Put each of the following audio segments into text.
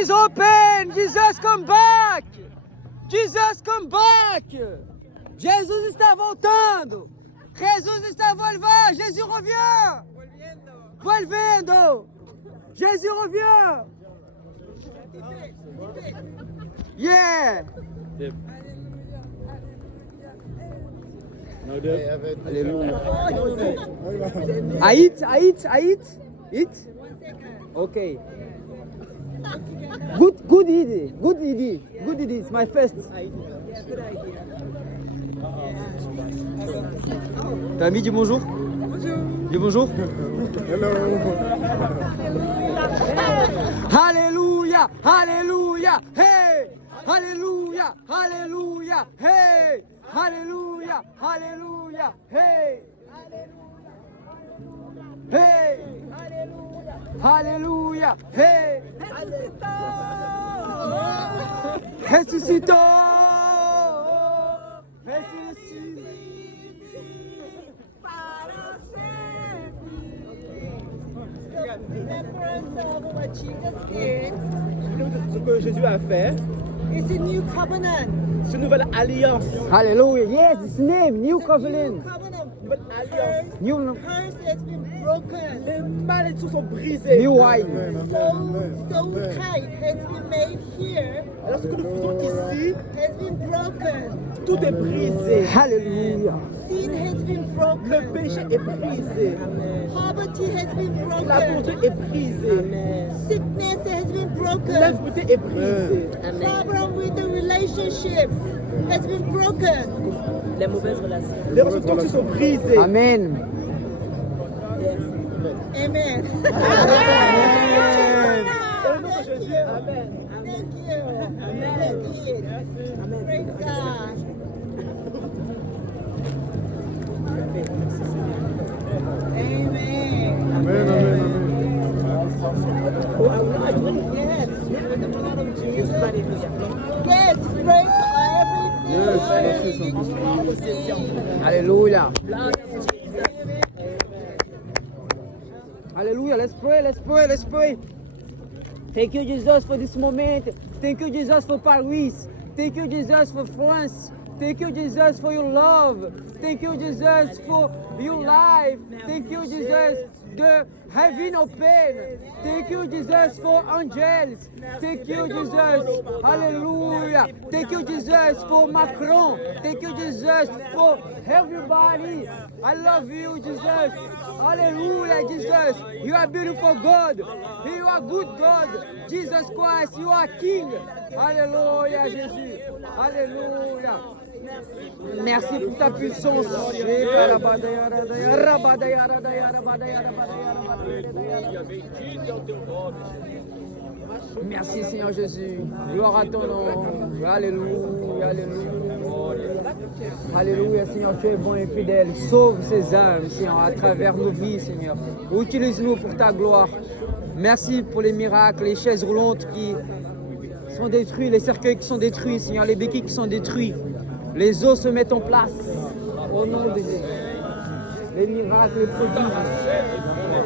is open. Jesus, come back. Jesus, come back. Jesus está voltando. Jesus está volvendo. Jésus revient. Volviendo. Jésus revient. Yeah. Alléluia. Eat. Okay. Good idea. It's my first. T'as envie de bonjour? Dis bonjour. Hello. Alléluia, alléluia, hey. Alléluia, alléluia, hey. Alléluia, alléluia, hey. Hey. Alléluia, hey. Ressuscitó. Remembrance of what Jesus did. Ce que Jésus a fait, It's a new covenant. c'est une nouvelle alliance. Hallelujah. Yes, it's name, new covenant. New covenant. Nouvelle alliance. New Curse has been broken. Les malédictions sont brisées. new wine. So tight has been made here Alors ce que nous faisons ici, has been broken. tout est brisé. Hallelujah. Sin has been Le broken. péché est brisé. Poverty has been La pauvreté broken. est brisée. Sickness has been broken. L'infidélité est brisée. Problem with the relationships has been broken. Les mauvaises relations. Les relations toxiques sont brisées. Amen. Amen. Au nom de Jésus, amen. Thank you. Thank you. Praise God. Amen. Yes. With the blood of Jesus. Yes. Pray for everything. Hallelujah. Hallelujah. Let's pray. Thank you, Jesus, for this moment. Thank you, Jesus, for Paris. Thank you, Jesus, for France. Thank you, Jesus, for your love. Thank you, Jesus, for your life. Thank you, Jesus, the heaven open. Thank you, Jesus, for angels. Thank you, Jesus. Hallelujah. Thank you, Jesus, for Macron. Thank you, Jesus, for everybody. I love you, Jesus. Hallelujah, Jesus. You are beautiful God. You are good God. Jesus Christ, you are King. Alléluia, Jésus. Alléluia. Merci pour ta puissance. Merci Seigneur Jésus. Gloire à ton nom. Alléluia, alléluia. Alléluia Seigneur, tu es bon et fidèle. Sauve ces âmes Seigneur à travers nos vies Seigneur. Utilise-nous pour ta gloire. Merci pour les miracles, les chaises roulantes qui sont détruites, les cercueils qui sont détruits Seigneur, les béquilles qui sont détruits. Les eaux se mettent en place au nom de Jésus. Les miracles, les prodiges.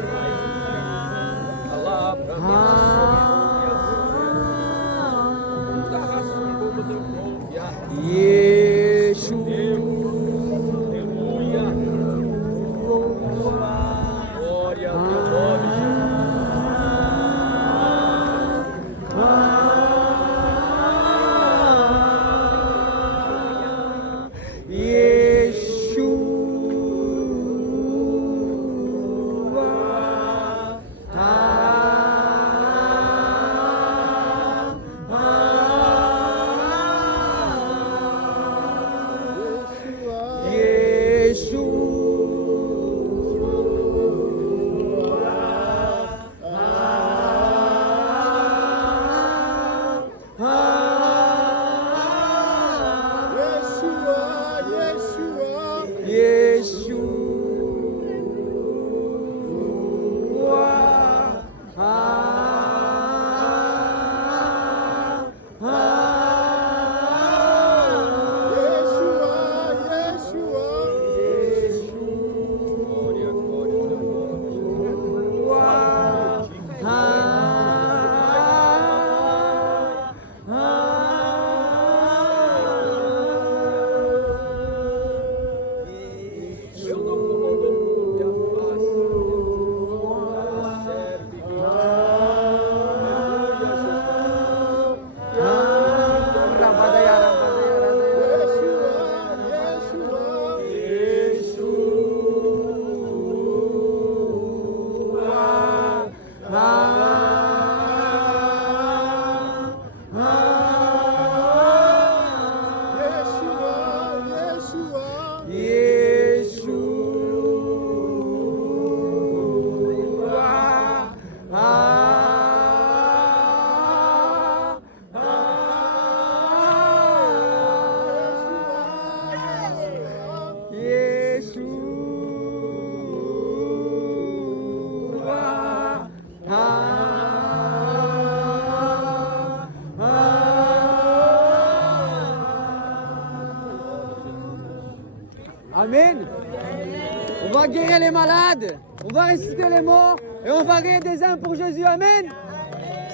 va guérir les malades, on va ressusciter les morts et on va gagner des âmes pour Jésus. Amen.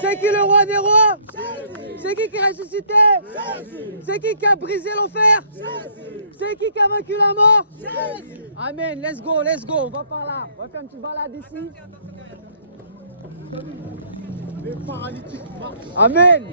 C'est qui le roi des rois? C'est qui a ressuscité? C'est qui a brisé l'enfer? C'est qui a vaincu la mort? Amen. Let's go, let's go. On va par là. On va faire une petite balade ici. Les paralytiques marchent. Amen.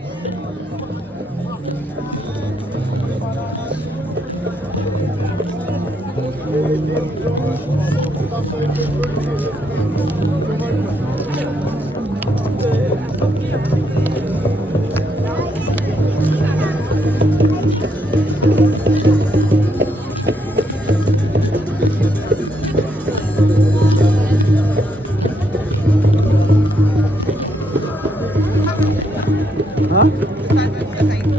Hã?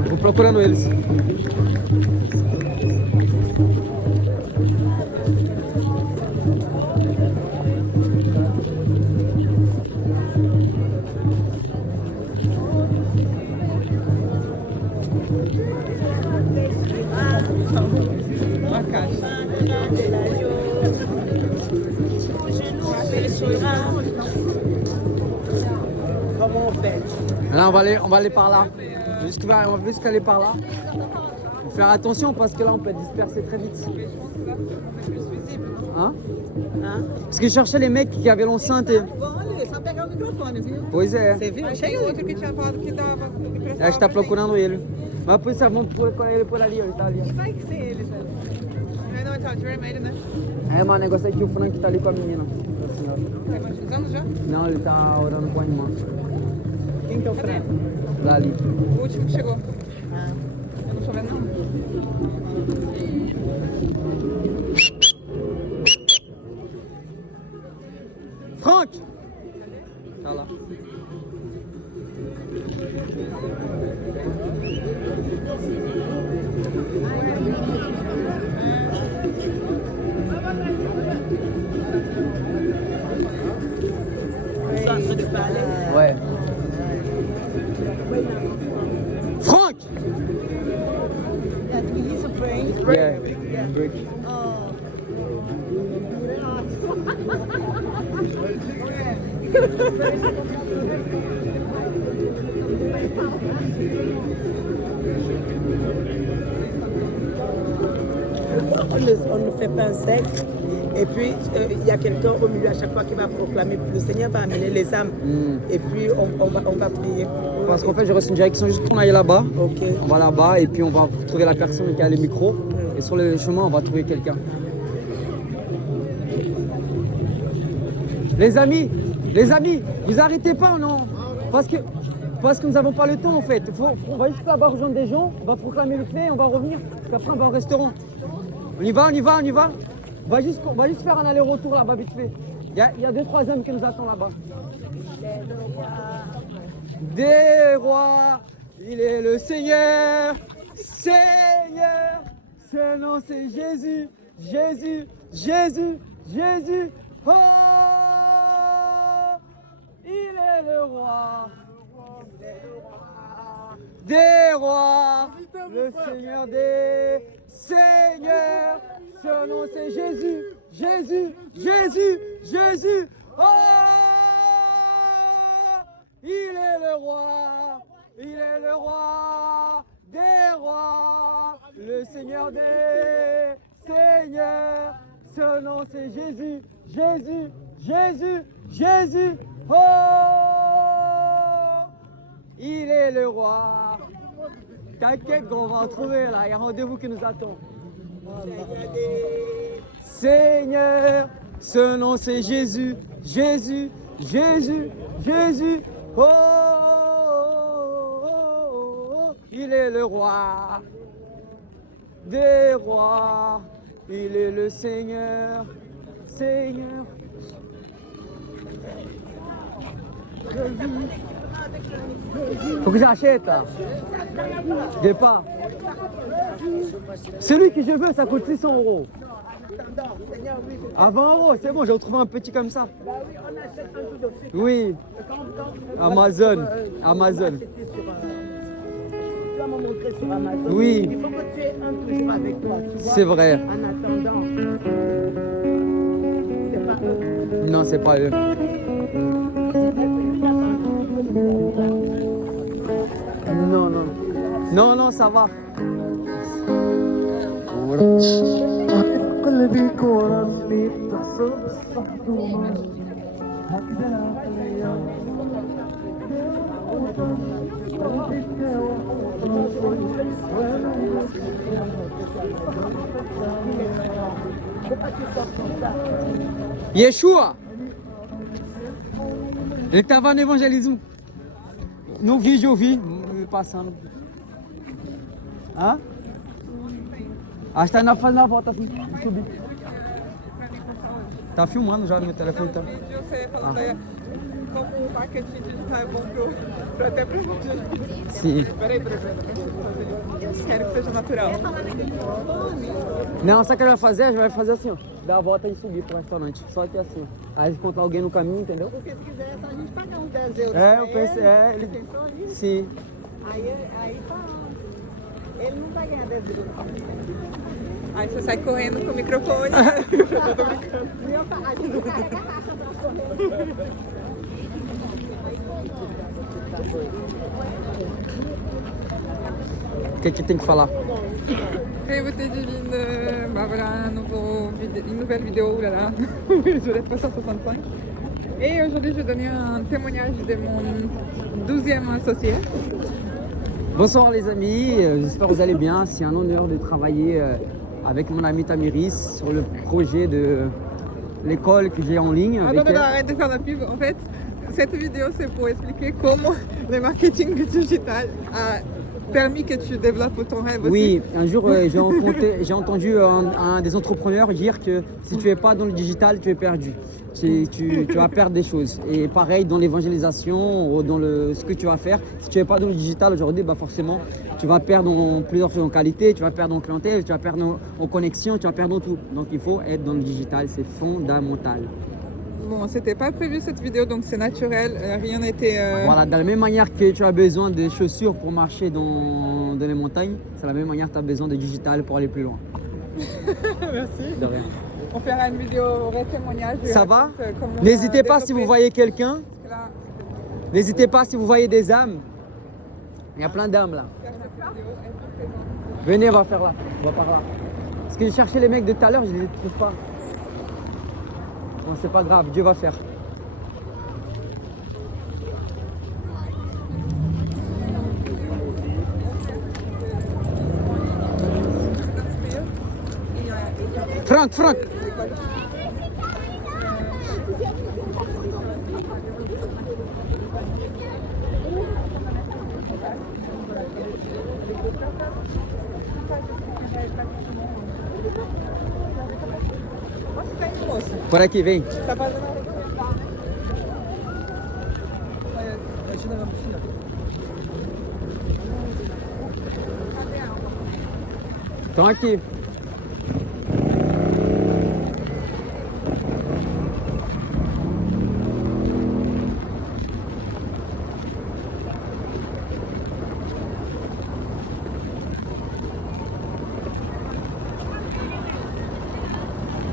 Vou procurando eles. Comment on fait? Là, on va aller par là. On va juste aller par là. Faut faire attention parce que là, on peut être dispersé très vite. Hein? Parce que je cherchais les mecs qui avaient l'enceinte. Olha, só pegar o microfone, viu? Pois é. Você viu? Tem Chega outro que tinha falado que dava. A gente tá procurando ele. Mas depois vamos procurar ele por ali, ó. Ele tá ali. Vai que sem eles, velho. É, não, então, de vermelho, né? É, mas o negócio é que o Frank tá ali com a menina. A senhora. Tá evangelizando já? Não, ele tá orando com a irmã. quem que é o Cadê? Franco? Lá ali. O último que chegou. Ah. Eu não tô vendo, não. Frank! Tá lá. Ils sont en train de parler. Ouais. Frank! He's a Frank. Yeah. Break. Oh. On ne fait pas un cercle. Et puis, il y a quelqu'un au milieu à chaque fois qui va proclamer. Le Seigneur va amener les âmes. Et puis, on va prier. Parce qu'en fait, j'ai reçu une direction juste qu'on aille là-bas. Ok. On va là-bas et puis on va trouver la personne qui a le micro. Et sur le chemin, on va trouver quelqu'un. Les amis, vous arrêtez pas, non? Parce que nous n'avons pas le temps en fait. On va juste là-bas rejoindre des gens, on va proclamer le fait, on va revenir. Puis après, on va au restaurant. On y va. On va juste faire un aller-retour là-bas vite fait. Il y a 2-3 hommes qui nous attendent là-bas. Des rois, il est le Seigneur, Seigneur, ce nom c'est Jésus, Jésus, Jésus, Jésus, oh, il est le roi, des rois, le Seigneur des Seigneurs, ce nom c'est Jésus, Jésus, Jésus, Jésus, oh, il est le roi, des rois, le Seigneur des Seigneurs, ce nom c'est Jésus, Jésus, Jésus, Jésus, oh, il est le roi. T'inquiète qu'on va en trouver là, il y a un rendez-vous qui nous attend. Seigneur, ce nom c'est Jésus, Jésus, Jésus, Jésus, oh, oh, oh, oh, il est le roi des rois, il est le Seigneur, Seigneur. Faut que j'achète là. J'ai pas. Celui que je veux, ça coûte 600 €. À 20 €, c'est bon, j'ai retrouvé un petit comme ça. Oui. Amazon. Amazon. Tu vas me montrer sur Amazon. Oui. Il faut que tu aies un toujours avec toi. Tu vois? C'est vrai. En attendant. Non, c'est pas eux. Non, non. Non, non, ça va. Yeshua, ele estava no evangelismo no vídeo, eu vi passando. Hã? Acho que tá fazendo a volta assim, subir. Tá filmando já no meu telefone, tá? Vídeo você falando aí como o marketing digital é bom até para gente. Sim. Peraí. Quero que seja natural. Não, sabe o que ele vai fazer? Ele vai fazer assim, ó. Dar a volta e subir pro restaurante. Só que assim. Aí encontrar alguém no caminho, entendeu? Porque se quiser, é só a gente pagar uns 10 euros. É, pra eu pensei, ele. ele. Você pensou nisso? Sim. Aí tá. Ele não vai ganhar 10 euros. Aí você sai correndo com o microfone. Eu tô brincando. A gente carrega a racha pra correr. O que tem que falar? Créativité divine, bah voilà, une nouvelle vidéo, oh là là, je l'ai fait sur 65. Et aujourd'hui, je vais donner un témoignage de mon 12e associé. Bonsoir les amis, j'espère que vous allez bien. C'est un honneur de travailler avec mon ami Tamiris sur le projet de l'école que j'ai en ligne. Avec Attends, arrête de faire la pub. En fait, cette vidéo, c'est pour expliquer comment le marketing digital a permis que tu développes ton rêve aussi. Oui, un jour j'ai entendu un des entrepreneurs dire que si tu n'es pas dans le digital, tu es perdu. Tu vas perdre des choses. Et pareil dans l'évangélisation ou dans ce que tu vas faire, si tu n'es pas dans le digital aujourd'hui, bah forcément tu vas perdre en plusieurs choses, en qualité, tu vas perdre en clientèle, tu vas perdre en connexion, tu vas perdre en tout. Donc il faut être dans le digital, c'est fondamental. Bon, c'était pas prévu cette vidéo, donc c'est naturel, rien n'était... Voilà, de la même manière que tu as besoin de chaussures pour marcher dans les montagnes, c'est la même manière que tu as besoin de digital pour aller plus loin. Merci. De rien. On fera une vidéo vrai témoignage. Ça va? N'hésitez pas si vous voyez quelqu'un. N'hésitez pas si vous voyez des âmes. Il y a plein d'âmes là. Venez, on va faire là. On va par là. Parce que j'ai cherché les mecs de tout à l'heure, je ne les trouve pas. Bon, c'est pas grave, Dieu va faire. Franck. Por aqui, vem. Tá fazendo a... Estão aqui.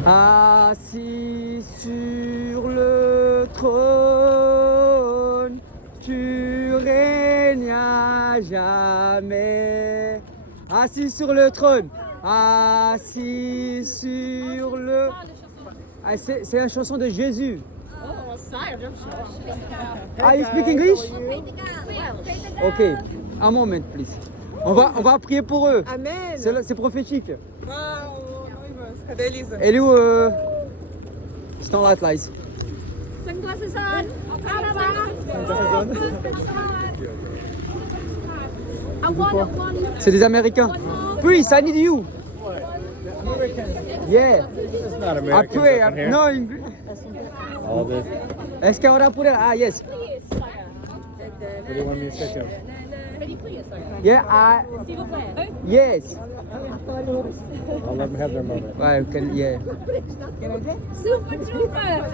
Assis sur le trône, tu règnes à jamais. Assis sur le trône, assis sur le... Ah, c'est la chanson de Jésus. Are you speak English? Ok, un moment, please. On va prier pour eux. Amen. C'est prophétique. Ah, cadê a Elisa? Ele estão lá atrás. C'est des Américains. Please, I need you. Yeah. It's not I American. pray. No, All this. est-ce qu'on orar por ela? Ah, yes. What do you want me to say to him? Yeah, yes. I'll let them have their moment. Ouais, yeah. Super trooper!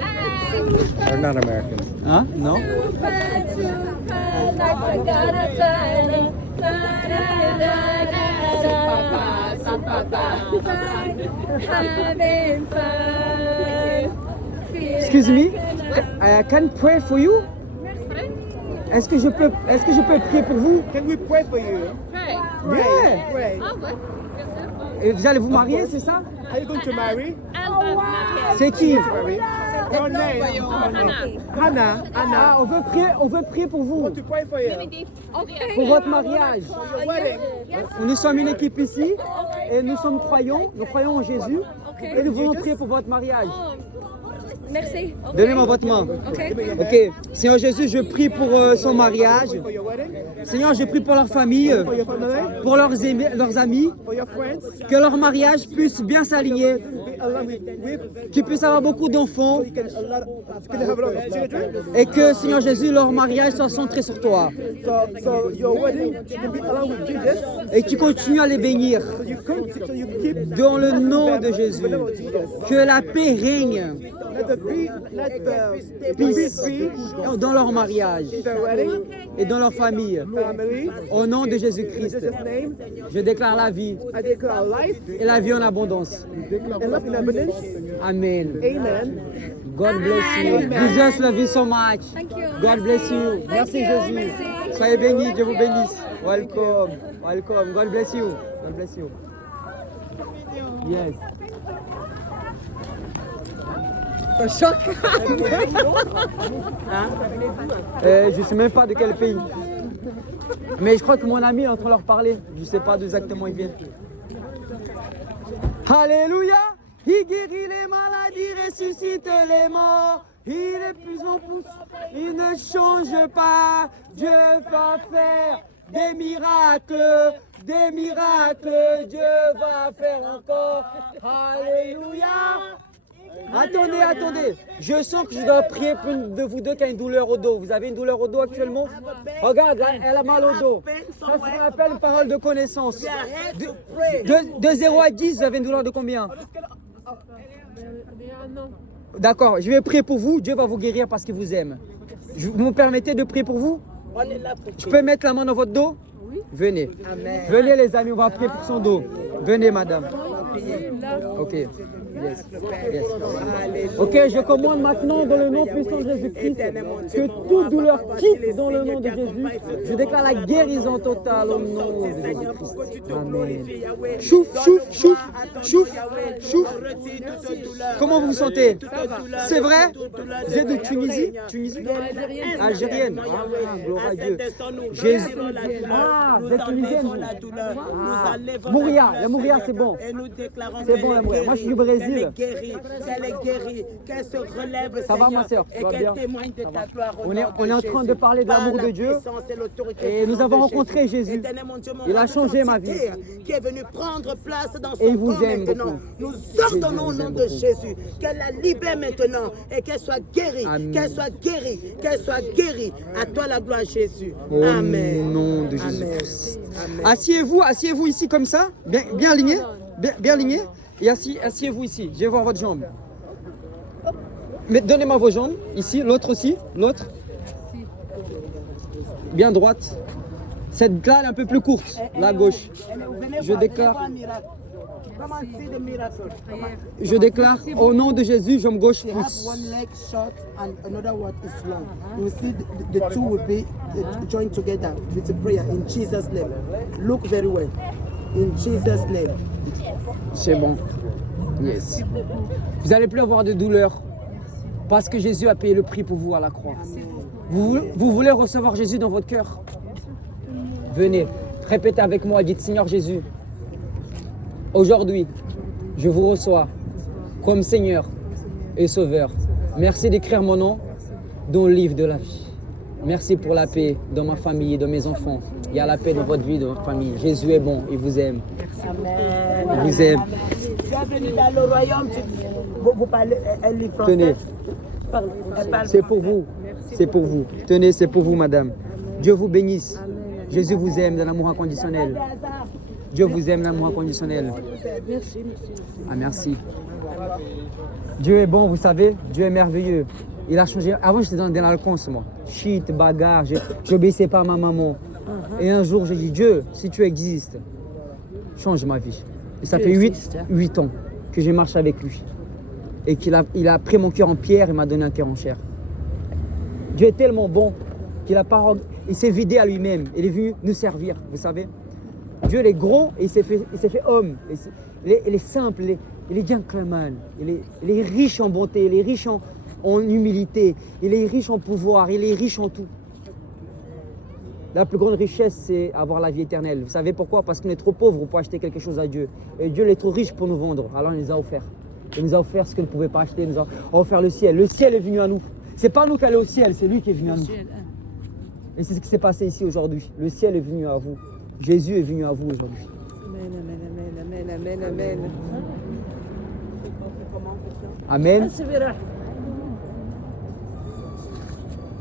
They're not Americans. Hein? Non? Super trooper! Like I gotta having fun, Excuse me, I can pray for you? Est-ce que je peux prier pour vous? Can we pray for you? Yeah. Pray. Et vous allez vous marier, c'est ça? Are you going to marry? C'est qui? Marry. Your name? Hannah. Ah, on veut prier pour vous, To pray for you. pour votre mariage. Your wedding. Nous sommes une équipe ici et nous sommes croyants, nous croyons en Jésus et nous voulons prier pour votre mariage. Merci. Donnez-moi votre main. Ok. Seigneur Jésus, je prie pour son mariage. For your wedding. Seigneur, je prie pour leur famille, For your family. pour leurs amis, For your friends. que leur mariage puisse bien s'aligner, Be along with qu'ils puissent avoir beaucoup d'enfants you can have a lot of children. et que, Seigneur Jésus, leur mariage soit centré sur toi So your wedding can be along with Jesus. et que tu continues à les bénir So you keep dans le nom de Jésus. Que la paix règne let the peace be dans leur mariage their wedding, et dans leur famille. family. Au nom de In Jésus-Christ, Jesus' name, je déclare la vie I declare life et la vie en abondance. and love in abundance. Amen. Amen. God bless you. Jesus love you so much. God bless you. Merci Jésus. Soyez bénis, Dieu vous bénisse. Welcome. Welcome. God bless you. God bless you. Yes. Je ne sais même pas de quel pays. Mais je crois que mon ami est en train de leur parler. Je ne sais pas d'où exactement il vient. Alléluia! Il guérit les maladies, ressuscite les morts. Il est plus en plus, il ne change pas. Dieu va faire des miracles, des miracles. Dieu va faire encore. Alléluia! Attendez. Je sens que je dois prier pour une de vous deux qui a une douleur au dos. Vous avez une douleur au dos actuellement? Regarde, là, elle a mal au dos. Ça, c'est ce qu'on appelle une parole de connaissance. De 0 à 10, vous avez une douleur de combien? D'accord, je vais prier pour vous. Dieu va vous guérir parce qu'il vous aime. Vous me permettez de prier pour vous? Je peux mettre la main dans votre dos? Oui. Venez. Amen. Venez les amis, on va prier pour son dos. Venez madame. Ok. Yes. Yes. Ok, je commande maintenant dans le nom puissant de Jésus-Christ que toute douleur quitte dans le nom de Jésus. Je déclare la guérison totale au nom de Jésus-Christ. Amen. Chouf. Comment vous vous sentez? C'est vrai? Vous êtes de Tunisie? Algérienne. Ah, gloire à Dieu. Jésus. Ah, vous êtes tunisienne? Mouria, la Mouria c'est bon. C'est bon la Mouria. Moi je suis du Brésil. Elle est guérie, qu'elle se relève, Ça va, ma sœur? et qu'elle témoigne de ta gloire. On est en train de parler de l'amour de Dieu. Et nous avons rencontré Jésus. Il a changé ma vie. Qui est venu prendre place dans Et il son vous corps aime maintenant. beaucoup. Nous ordonnons au nom de Jésus qu'elle la libère maintenant et qu'elle soit guérie, Amen. qu'elle soit guérie. À toi la gloire Jésus. Au Amen. nom de Amen. Jésus-Christ. Amen. Asseyez-vous ici comme ça, bien aligné, bien aligné. Et asseyez-vous ici, je vais voir votre jambe. Mais donnez-moi vos jambes, ici, l'autre aussi, l'autre. Bien droite. Cette là, elle est un peu plus courte, la gauche. Je déclare au nom de Jésus, jambe gauche They have pousse. one leg short and another one is long. You will see the two will be joined together with a prayer in Jesus' name. Look very well. In Jesus' name. C'est bon. Yes. Vous n'allez plus avoir de douleur parce que Jésus a payé le prix pour vous à la croix. Vous voulez recevoir Jésus dans votre cœur? Venez, répétez avec moi, dites Seigneur Jésus, aujourd'hui, je vous reçois comme Seigneur et Sauveur. Merci d'écrire mon nom dans le livre de la vie. Merci pour la paix dans ma famille et dans mes enfants. Il y a la paix dans votre vie, dans votre famille. Jésus est bon, il vous aime. Il vous aime. Bienvenue dans le royaume. Vous parlez, elle lit français. Tenez, Elle parle c'est pour vous. C'est pour vous. Tenez, c'est pour vous, madame. Dieu vous bénisse. Jésus vous aime dans l'amour inconditionnel. Dieu vous aime dans l'amour inconditionnel. Ah, merci. Dieu est bon, vous savez. Dieu est merveilleux. Il a changé. Avant, j'étais dans la délinquance, moi. Shit, bagarre. J'obéissais pas à ma maman. Et un jour, j'ai dit, Dieu, si tu existes, change ma vie. Et ça fait 8 ans que je marche avec lui. et il a pris mon cœur en pierre et m'a donné un cœur en chair. Dieu est tellement bon qu'il a pas, il s'est vidé à lui-même. Il est venu nous servir, vous savez. Dieu il est gros et il s'est fait homme. Il est simple, il est gentleman. Il est riche en bonté, il est riche en humilité, il est riche en pouvoir, il est riche en tout. La plus grande richesse, c'est avoir la vie éternelle. Vous savez pourquoi? Parce qu'on est trop pauvre pour acheter quelque chose à Dieu. Et Dieu il est trop riche pour nous vendre. Alors il nous a offert. Il nous a offert ce qu'il ne pouvait pas acheter. Il nous a offert le ciel. Le ciel est venu à nous. C'est pas nous qui allons au ciel, c'est lui qui est venu à nous. Et c'est ce qui s'est passé ici aujourd'hui. Le ciel est venu à vous. Jésus est venu à vous aujourd'hui. Amen, amen, amen, amen, amen. Amen.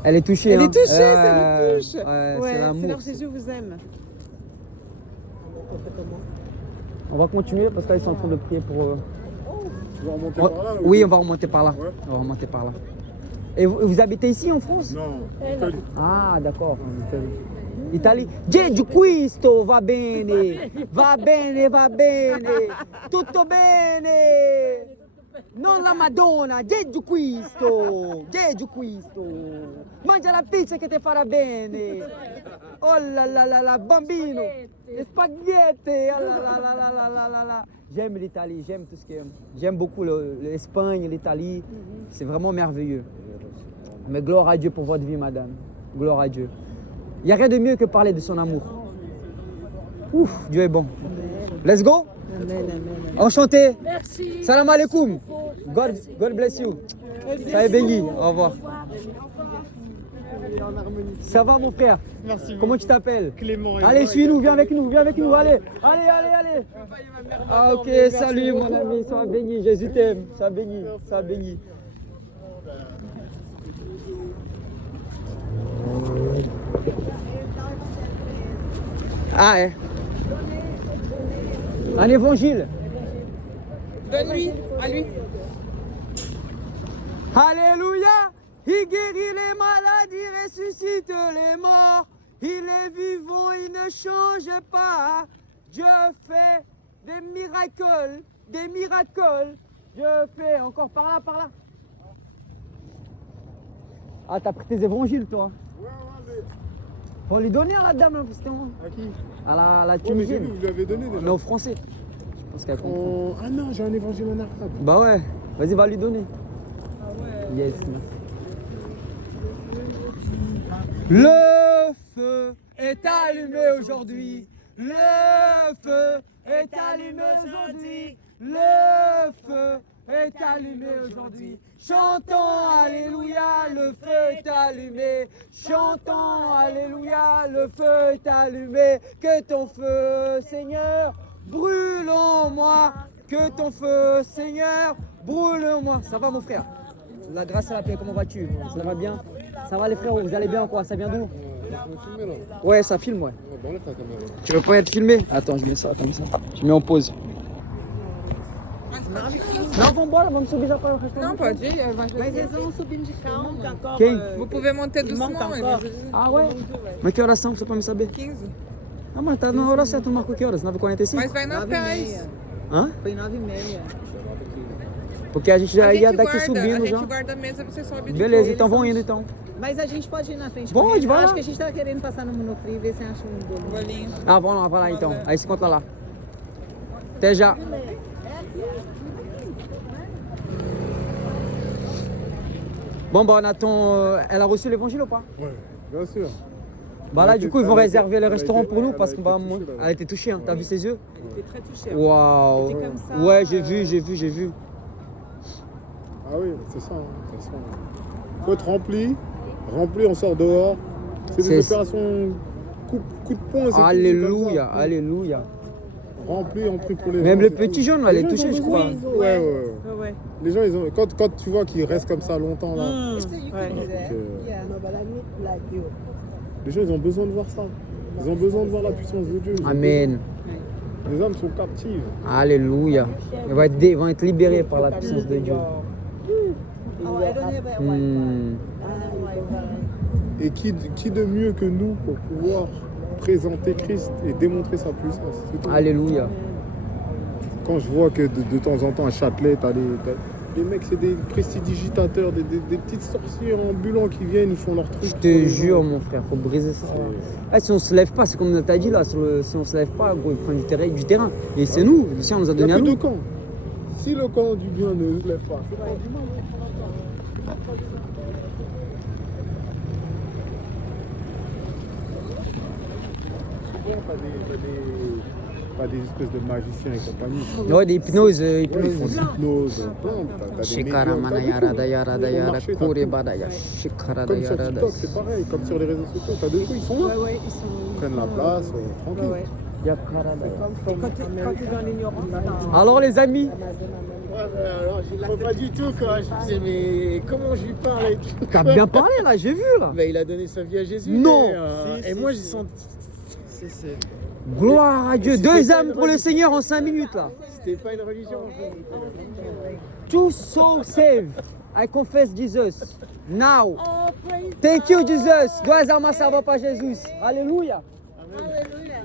Elle est touchée. Elle est hein. touchée, ça nous touche. C'est l'amour. Seigneur Jésus vous aime. On va continuer parce qu'ils sont en train de prier pour... Tu vas remonter par là? Oui, on va remonter par là. Ouais. On va remonter par là. Et vous habitez ici en France? Non, Italie. Ah, d'accord. Italie. Gesù Cristo va bene, va bene, va bene, tutto bene. Non la Madonna, Gesù Cristo, Gesù Cristo. Mangia la pizza che ti farà bene. Oh là là là là, bambino, les spaghetti. Oh là là là là là là là. J'aime l'Italie, j'aime tout ce que... J'aime beaucoup l'Espagne, l'Italie. C'est vraiment merveilleux. Mais gloire à Dieu pour votre vie, madame. Gloire à Dieu. Il n'y a rien de mieux que parler de son amour. Ouf, Dieu est bon. Let's go. Amen, amen. Enchanté. Merci. Salam alaikum. God bless you. Soyez béni. Au revoir. Ça va mon frère? Merci. Comment tu t'appelles? Clément. Allez, suis-nous, viens avec nous, viens avec nous, allez. Allez, allez, allez. Ah ok, salut mon ami, sois béni, Jésus t'aime, sois béni, sois béni. Ah ouais. Un évangile. Donne-lui, à lui. Alléluia. Il guérit les maladies, ressuscite les morts. Il est vivant, il ne change pas. Dieu fait des miracles, des miracles. Dieu fait encore par là, par là. Ah, t'as pris tes évangiles, toi? Ouais, mais... Faut lui donner à la dame, là, justement. À qui? À la Ouais, mais j'ai Tunisienne. vu, vous lui avez donné déjà. Mais au français. Je pense qu'elle comprend. Oh, ah non, j'ai un évangile en arabe. Bah ouais, vas-y, va lui donner. Ah ouais. Yes. Le feu est allumé aujourd'hui. Le feu est allumé aujourd'hui. Le feu est allumé aujourd'hui. Chantons Alléluia, le feu est allumé. Chantons Alléluia, le feu est allumé. Que ton feu, Seigneur, brûle en moi. Que ton feu, Seigneur, brûle en moi. Ça va mon frère? La grâce à la paix, comment vas-tu? Ça va bien? Ça va les frères, vous allez bien quoi? Ça vient d'où? Ouais, ça filme, ouais. Tu veux pas être filmé? Attends, je mets ça comme ça. Je mets en pause. Não, vambora, vamos subir já para o restaurant. Non, pode ir. Mas eles vão subindo de calma. Quem? Vous pouvez monter doucement. Ah, ouais? Mas que horas são, só pra me saber? 15. Ah, mas tá na hora certa, não marcou que horas? 9h45? Mas vai na paz. Hã? Foi 9h30. Porque a gente já A ia gente daqui guarda, subindo a já. gente guarda a mesa, você sobe Beleza, depois. então vamos indo então. Mas a gente pode ir na frente. Pode, porque vai eu lá. acho que a gente tá querendo passar no Monopri e ver se acha um bolo. Bolinho. Ah, vamos lá, vai lá então. Aí se encontra lá. Até já. Bon, bah Nathan, elle a reçu l'évangile ou pas? Ouais, bien sûr. Bah là, Elle du a coup, ils été- vont elle a réserver été- le restaurant elle a pour nous été- parce que elle a bah, été moi, touchée, là. elle a été touchée, hein. T'as vu ses yeux? Elle était très touchée. Waouh! Elle était comme ça, Ouais, j'ai vu, j'ai vu, j'ai vu. Ah oui, c'est ça. De toute façon. Faut être rempli, on sort dehors. C'est des C'est- opérations coup de poing. c'est tout, c'est Alléluia, comme ça. alléluia. Rempli, on prie pour les gens. Même le c'est petit tout. jaune, là, Les elle est gens, ils touchée, ont je besoin. crois. Ouais, ouais, ouais. Ouais, ouais. Les gens, ils ont, quand tu vois qu'ils restent comme ça longtemps, là, Ouais. les gens, ils ont besoin de voir ça. Ils ont besoin de voir la puissance de Dieu. Ils ont Amen. besoin- Les âmes sont captives. Alléluia. Ils vont être libérés par la puissance de Dieu. Hmm. Et qui de mieux que nous pour pouvoir présenter Christ et démontrer sa puissance, c'est tout. Alléluia. Quand je vois que de temps en temps à Châtelet, t'as Les mecs, c'est des prestidigitateurs, des petites sorciers ambulants qui viennent, ils font leur truc. Je te jure, mon frère, faut briser ça. Si on se lève pas, c'est comme t'as dit là, si on se lève pas, gros, ils prennent du terrain. Et c'est nous, si on nous a Il n'y donné a à plus nous. de camp. Si le camp du bien ne se lève pas, c'est le camp du mal. Souvent, pas des espèces de magiciens et compagnie. Ouais, des hypnoses. Ouais, ils font de l'hypnose, plein. T'as des Shikara médiums, t'as manayara des trucs. dayara Sur le dayara marché, t'as kore tout. badaya shikara Comme sur dayara TikTok, c'est pareil, comme sur les réseaux sociaux, t'as des trucs, ils sont là. Ouais, ils sont. Ils prennent la place, tranquille. Ouais. yakara dayara. Et quand tu es dans l'ignorance, t'as- Alors les amis, Alors, je ne pas du tout quoi. Je me disais, mais comment je lui parle et tout. t'as bien parlé là, j'ai vu là. Mais il a donné sa vie à Jésus. Non. Et moi, j'ai senti. Gloire à Dieu. 2 âmes pour le Seigneur en 5 minutes là. C'était pas une religion. Two souls saved. I confess Jesus. Now. Thank you Jesus. 2 almas salvas para Jesus. Alléluia.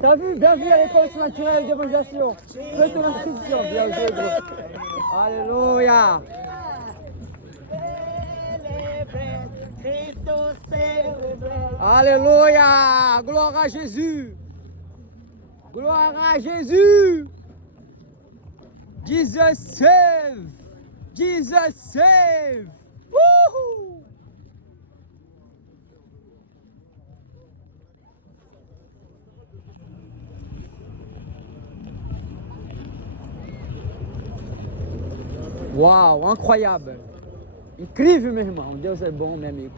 T'as vu? Bien vu à l'école surnaturelle d'évangélisation. Fais ton inscription. Bien joué, gros. Alléluia. Alléluia. Gloire à Jésus. Gloire à Jésus. Jesus save. Jesus save. Woohoo. Uau, incroyable. Incrível, meu irmão. Deus é bom, meu amigo.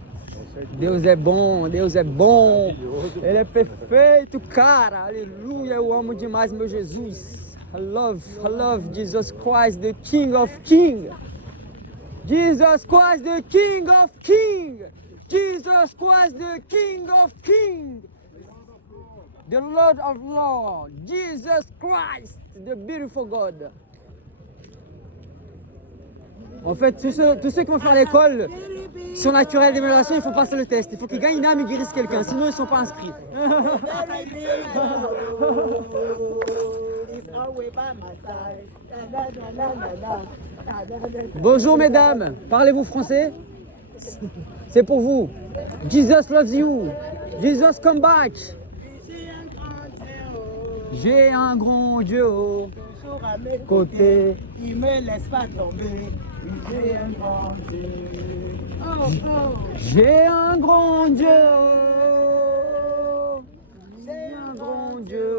Deus é bom, Deus é bom. Ele é perfeito, cara. Aleluia, eu amo demais meu Jesus. I love Jesus Christ, the King of Kings. Jesus Christ, the King of Kings. Jesus Christ, the King of Kings. The Lord of Lords. Jesus Christ, the beautiful God. En fait, tous ceux qui vont faire l'école surnaturelle d'évaluation, il faut passer le test. Il faut qu'ils gagnent une âme et guérissent quelqu'un, sinon ils ne sont pas inscrits. Bonjour mesdames, parlez-vous français? C'est pour vous. Jesus loves you. Jesus come back. J'ai un grand Dieu au côté. Il me laisse pas tomber. J'ai un grand Dieu. J'ai un grand Dieu. J'ai un grand Dieu.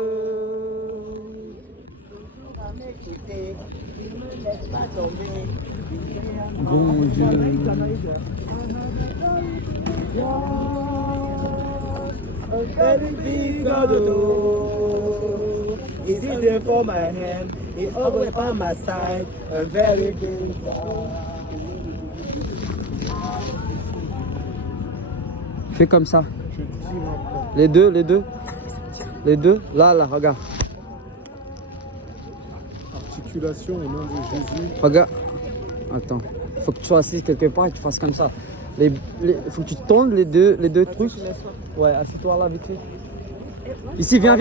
Toujours à mes côtés. Il me laisse pas tomber. Grand Dieu. A very big God, oh. Is he there for my hand? He always by my side. A very big God. Fais comme ça. Les deux. Là, regarde. Articulation au nom de Jésus. Regarde. Attends. Faut que tu sois assis quelque part et que tu fasses comme ça. Faut que tu tournes les deux trucs. Ouais, assieds-toi là vite fait. Ici, viens.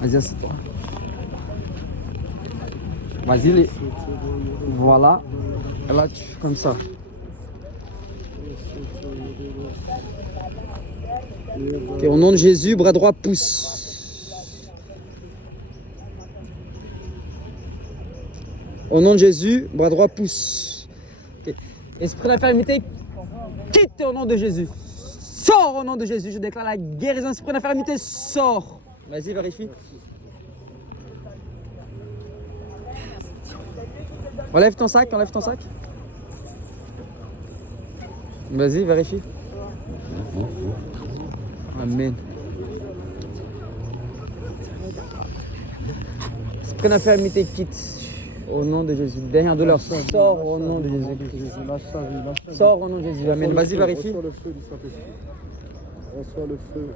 Vas-y, assieds-toi. Vas-y, voilà. Et là, tu fais comme ça. Ok, au nom de Jésus, bras droit, pouce. Au nom de Jésus, bras droit, pouce. Okay. Esprit d'infirmité, quitte au nom de Jésus. Sors au nom de Jésus. Je déclare la guérison. Esprit d'infirmité, sors. Vas-y, vérifie. Enlève ton sac. Vas-y, vérifie. Amen. Esprit d'infirmité, quitte. Au nom de Jésus. Dernière douleur, sors au nom de Jésus. Sors au nom de Jésus. Amen. Vas-y, vérifie. Reçois le feu du Saint-Esprit. Reçois le feu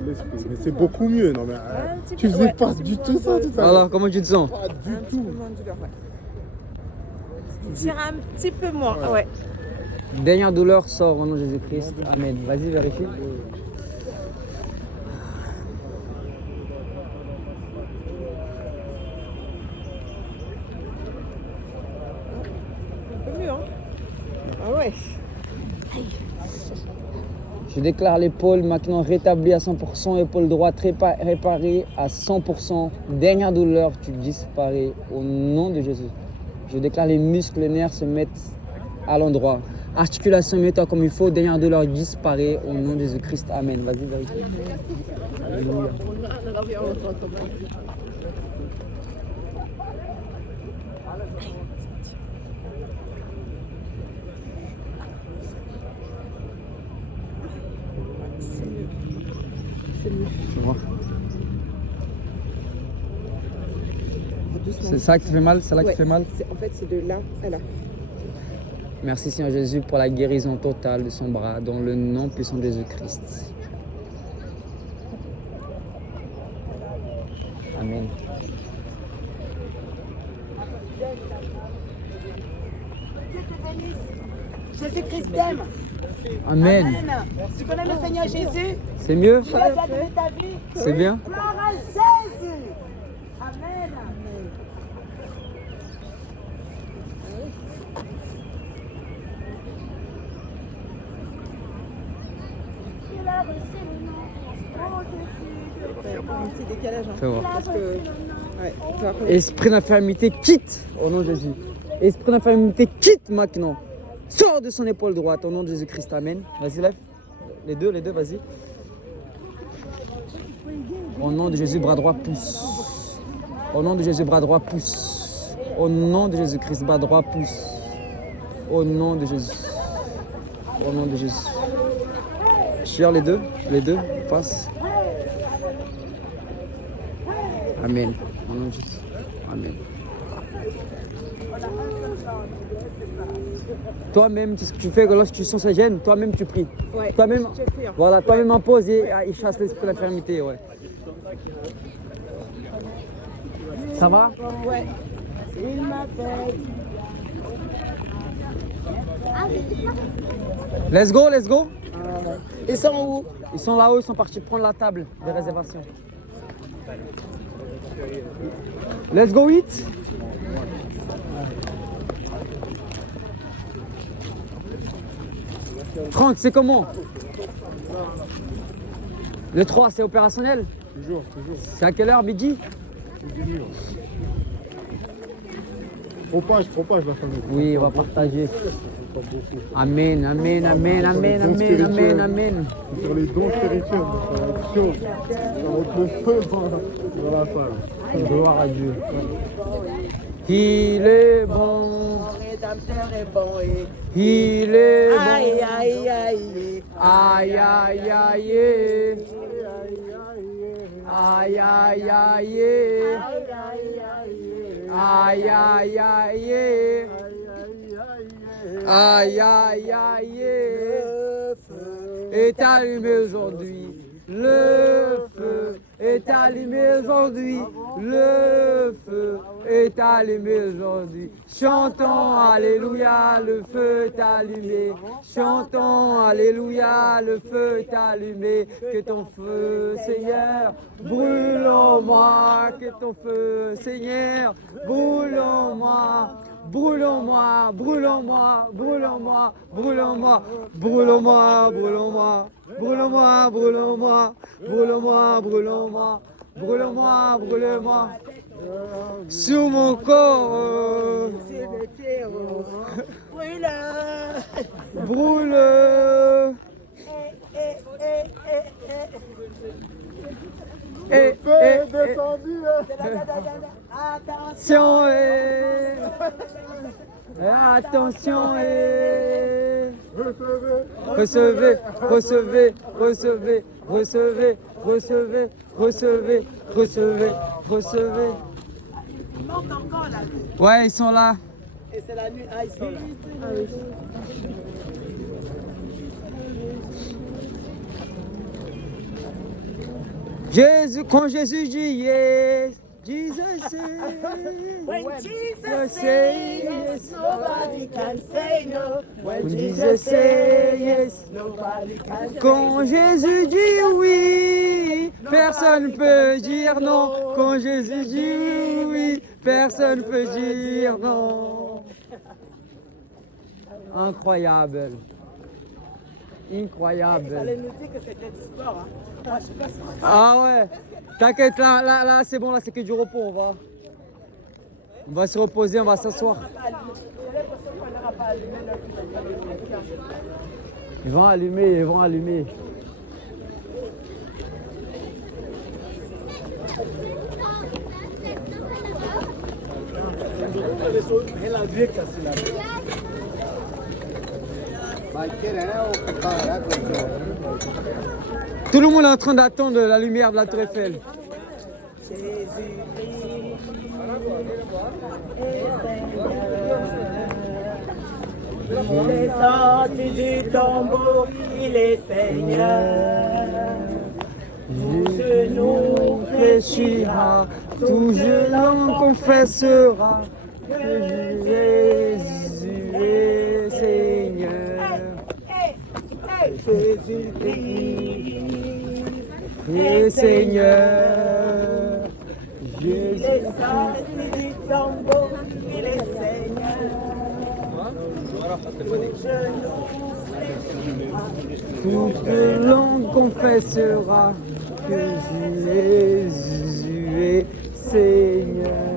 de l'Esprit. Mais c'est beaucoup mieux. Non, mais tu faisais pas du tout ça tout à l'heure. Alors, comment tu te sens? Pas du tout. Tire un petit peu moins, ouais. Dernière douleur, sors au nom de Jésus-Christ. Amen. Vas-y, vérifie. Ouais. Je déclare l'épaule maintenant rétablie à 100%, épaule droite réparée à 100%. Dernière douleur, tu disparais au nom de Jésus. Je déclare les muscles, les nerfs se mettent à l'endroit. Articulation, mets-toi comme il faut. Dernière douleur disparaît au nom de Jésus-Christ. Amen. Vas-y, vérifie. Alléluia. Tu vois. C'est ça qui fait mal? C'est là qui fait mal? En fait, c'est de là à là. Merci Seigneur Jésus pour la guérison totale de son bras dans le nom puissant de Jésus-Christ. Amen. Jésus-Christ t'aime. Amen. Amen. Tu connais le Seigneur Jésus? C'est mieux? Tu as déjà donné ta vie? C'est bien? Gloire à Jésus. Amen. Il a reçu le nom au-dessus de Un petit décalage. Fais voir. Parce que. Ouais, tu vas reconnaître. Esprit d'infirmité, quitte au nom de Jésus. Esprit d'infirmité, quitte maintenant. Sors de son épaule droite au nom de Jésus-Christ. Amen. Vas-y, lève. Les deux, vas-y. Au nom de Jésus, bras droit, pousse. Au nom de Jésus, bras droit, pousse. Au nom de Jésus-Christ, bras droit, pousse. Au nom de Jésus. Au nom de Jésus. Tire les deux, face. Amen. Au nom de Jésus. Amen. Toi-même, c'est ce que tu fais lorsque tu sens sa gêne, toi-même tu pries. Ouais, Toi-même, je prie, hein. voilà, toi-même impose et il chasse l'esprit d'infirmité, ouais. Ça va? Ouais. Il m'a fait. Let's go, let's go. Ils sont où? Ils sont là-haut, ils sont partis prendre la table des réservations. Let's go, eat. Franck, c'est comment? Le 3, c'est opérationnel? Toujours. C'est à quelle heure, midi? Propage la famille. Oui, on va partager. Amen, amen, amen, amen, amen, amen, amen. Sur les dons spirituels, ça va être chaud. Ça va être le feu dans la salle. Gloire à Dieu. Il est bon. Mon rédempteur est bon. Il est bon. Aïe, aïe, aïe. Aïe, aïe, aïe. Aïe, aïe, aïe. Aïe, aïe, aïe. Aïe, aïe, aïe. Le feu Est allumé aujourd'hui. Le feu est allumé aujourd'hui. Le feu est allumé aujourd'hui. Chantons Alléluia, le feu est allumé. Chantons Alléluia, le feu est allumé. Que ton feu, Seigneur, brûle en moi. Que ton feu, Seigneur, brûle en moi. Brûle en moi, brûle en moi, brûle en moi, brûle en moi, brûle en moi, brûle en moi, brûle en moi, brûle en moi, brûle en moi, brûle en moi, brûle en moi, brûle en moi. Sur mon corps, c'est le terreau. Brûle. brûle. Le feu est descendu. Attention, attention, recevez, recevez, recevez, recevez, recevez, recevez, recevez, recevez. Il manque encore là. Ouais, ils sont là. Et c'est la nuit. Ah, ils sont là. Ah, oui. Jésus, quand Jésus dit yes, Jesus says, When Jesus say yes, nobody can say no. When Jesus say yes. nobody can say Quand Jésus dit oui, personne ne peut dire non. Quand Jésus dit oui, personne ne peut dire non. Incroyable. Incroyable. Fallait nous dire que c'était du sport. Hein. Ah, je sais pas si Ah ouais. T'inquiète, là, c'est bon, là, c'est que du repos, on va se reposer, on va s'asseoir. Ils vont allumer. Tout le monde est en train d'attendre la lumière de la Tour Eiffel. il est sorti du tombeau, il est Seigneur. Tout genou fléchira, tout genou confessera que Jésus est Seigneur. Jésus-Christ est Seigneur. il est sorti du tombeau, il est Seigneur. Toute langue confessera que Jésus est Seigneur.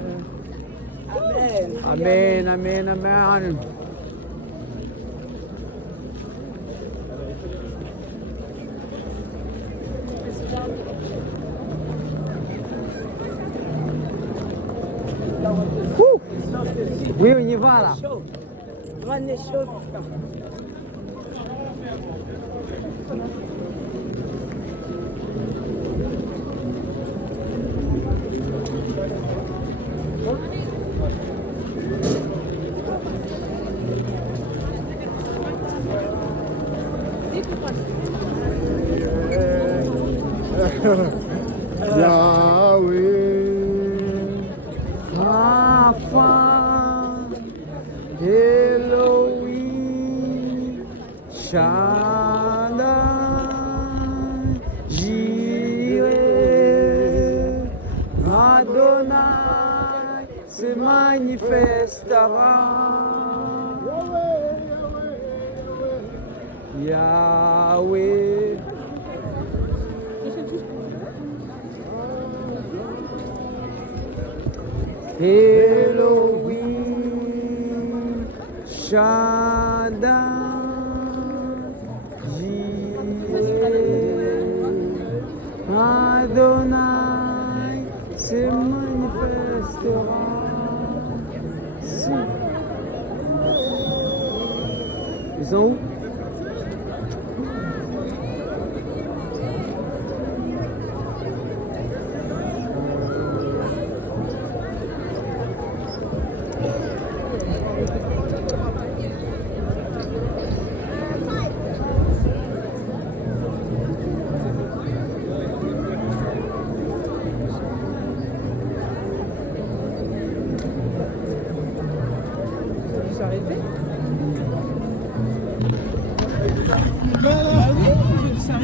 Amen. Amen, amen, amen. Ouh. Oui, on y va là. On est chaud. Yahweh, Rapha, Elohim, Shaddai, Jireh, Adonai se manifestera. Yahweh. Elohim, Shaddai, Jireh, Adonai se manifestera. Ils sont où?